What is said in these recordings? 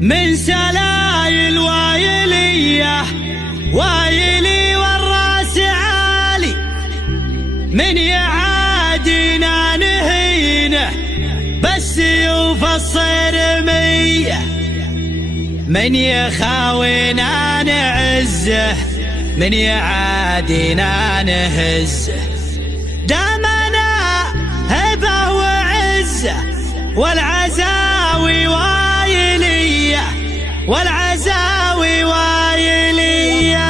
من سلايل وايلية وايلي والراس عالي، من يعادينا نهينه بالسيوف الصرمية، من يخاوينا نعزه من يعادينا نهزه. دامنا هبه وعزه والعزاوي وايلية والعزاوي وايلية.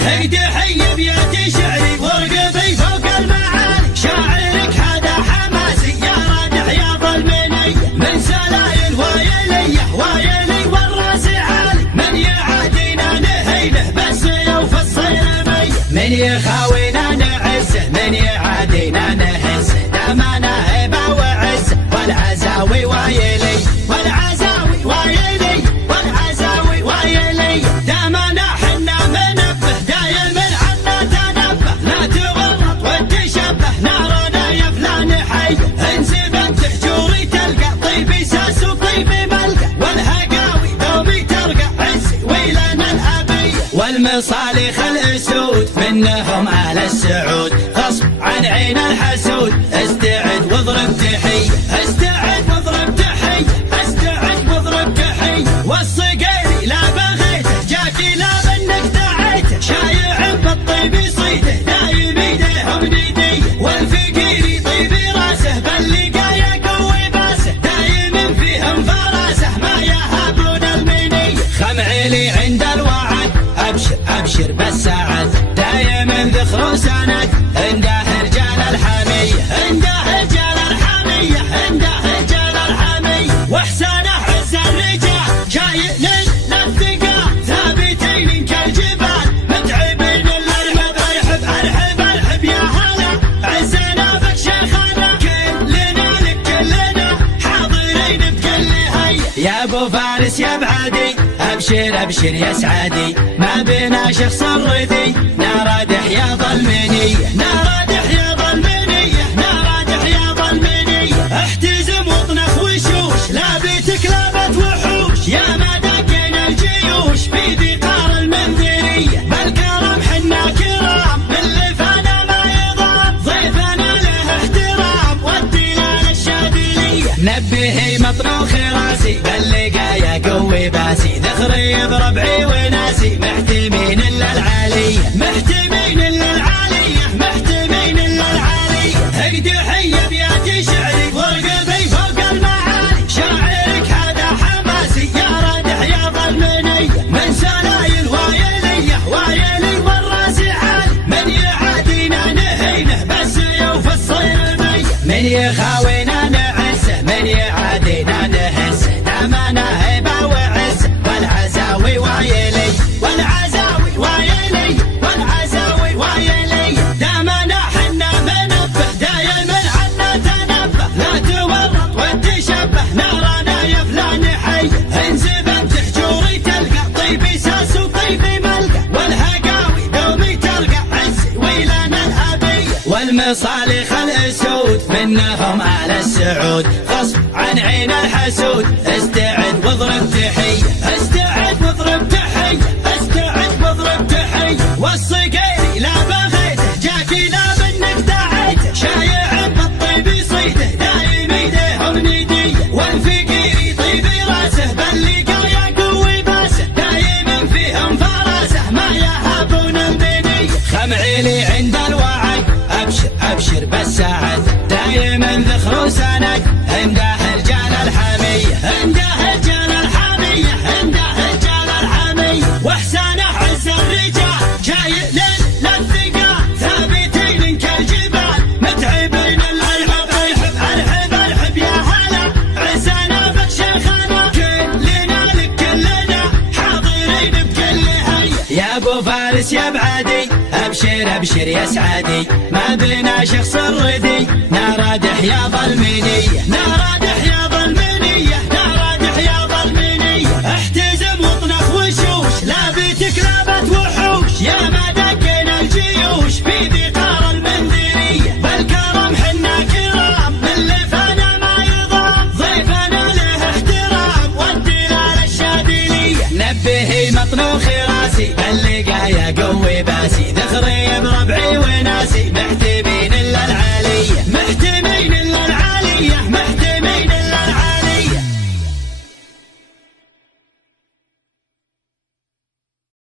هيدي حي بيت شعري ورقبي فوق المعالي، شاعرك هذا حماسي يا رادح يا ظلمنية. من سلايل وايلية وايلي والراس عالي، من يعادينا نهينه بالسيوف الصرمية، من يخاوينا نعزه من يعادينا نهزه. دامنا هبه وعزه والعزاوي وايلي والعزاوي وايلي والعزاوي وايلي. دامنا حنا منبه دايم عنا تنبه، لا تورط وتشبه نارنا يا فلان حي. انسبت حجوري تلقى طيبي ساس وطيبي ملقى، والهقاوي دومي ترقى عزي ويلنا الابيه. والمصالح الاسود منهم اهل السعود، غصب عن عين الحسود. استعد واضرب تحيه استعد واضرب تحيه استعد واضرب تحيه. والصقيري لا بغيته جاكي لا منك دعيته، شايع بالطيب يصيده دايم ايديهم نديه. والفقيري طيبي راسه باللقايا قوي باسه، دايم فيهم فراسه ما يهابون المنيه. خمعيلي عند الوعد ابشر ابشر بالسعد، دايم ذخر وسند عنده رجال الحميه عنده رجال الحميه عنده رجال الحميه. واحسانه عز الرجال شايل للثقال، ثابتين كالجبال متعبين الارحب. ارحب ارحب ارحب يا هلا عزنا بك شيخنا، كلنا لك كلنا حاضرين بكل هيا. يا ابو فارس يا بعادي ابشر ابشر يا سعادي، ما بينا شخص الردي نارادح يا ظلمنيه نارادح يا ظلمنيه نارادح يا ظلمنيه. احتزم واطنخ وشوش لا بيتك لابت وحوش، يا ما دقينا الجيوش في ذقار المنذريه. بالكرم حنا كرام اللي فانا ما يضام، ضيفنا له احترام والدلال الشاذليه. نبهي مطروخ راسي باللقايا قوي باسي، ذخري يضرب وناسي محتمين الا العاليه محتمين الا العاليه محتمين الا العاليه. هيدي حي بيات شعري ورقبي فوق المعالي، شاعرك هذا حماسي يا رادح يا ظلمنيه. من سلايل وايليه وايلي والراس عالي، من يعادينا نهينه بالسيوف الصرميه، من يخاوينا نعزه من يعادينا نهزه. دامنا هبه وعزه والعزاوي وايلي والعزاوي وايلي والعزاوي وايلي. دامنا حنا منبه دايم عنا تنبه، لا تورط وتشبه نارنا يا فلان حي. انزبت حجوري تلقى طيبي ساس وطيبي ملقى، والهقاوي دومي ترقى عزي ويلنا الابيه. والمصالح الاسود منهم اهل السعود، غصب عن عين الحسود. استعد واضرب تحيه استعد واضرب تحيه استعد واضرب تحيه. والصقيري لا بغيته جاكي لا منك دعيته، شايع بالطيب يصيده دايم ايديهم نديه. والفقيري طيبي راسه باللقايا قوي باسه، دايم فيهم فراسه ما يهابون المنيه. خمعيلي عند الوعد ابشر ابشر بالسعد، دايم ذخر وسند عنده رجال الحميه عنده رجال الحميه عنده رجال الحميه. واحسانه عز الرجال شايل للثقال، ثابتين كالجبال متعبين الارحب. ارحب ارحب ارحب يا هلا عزنا بك شيخنا، كلنا لك كلنا حاضرين بكل هيا. يا ابو فارس يا بعادي ابشر ابشر يا سعادي، ما بينا شخص الردي نارادح يا ظلمنيه نارادح يا ظلمنيه نارادح يا ظلمنيه. احتزم واطنخ وشوش لا بيتك لابت وحوش، يا ما دقينا الجيوش في ذقار المنذريه. بالكرم حنا كرام اللي فانا ما يضام، ضيفنا له احترام والدلال طنوخي راسي اللقايا قوي باسي ذخري